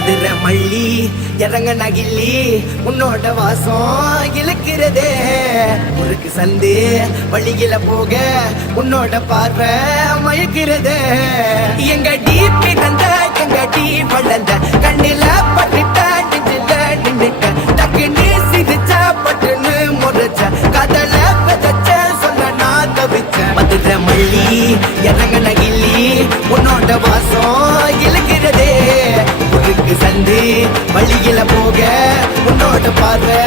மதுரை மல்லி இறங்க நகில்லி உன்னோட வாசம் இழுக்கிறதே முறுக்கு சந்து வழியில போக உன்னோட பார்வை மயக்கிறதே எங்க டீப் பிறந்த எங்க டீப் வளர்ந்த கண்ணில பட்டுட்ட நெஞ்சில நின்னுட்ட டக்கு நீ சிரிச்ச பட்டுன்னு முறைச்ச கதல பதச்ச சொல்ல நான் தவிச்ச மதுரை மல்லி இறங்க நகில்லி உன்னோட வாசம் இழுக்கிறதே முறுக்கு சந்து வழியில போக உன்னோட பார்வை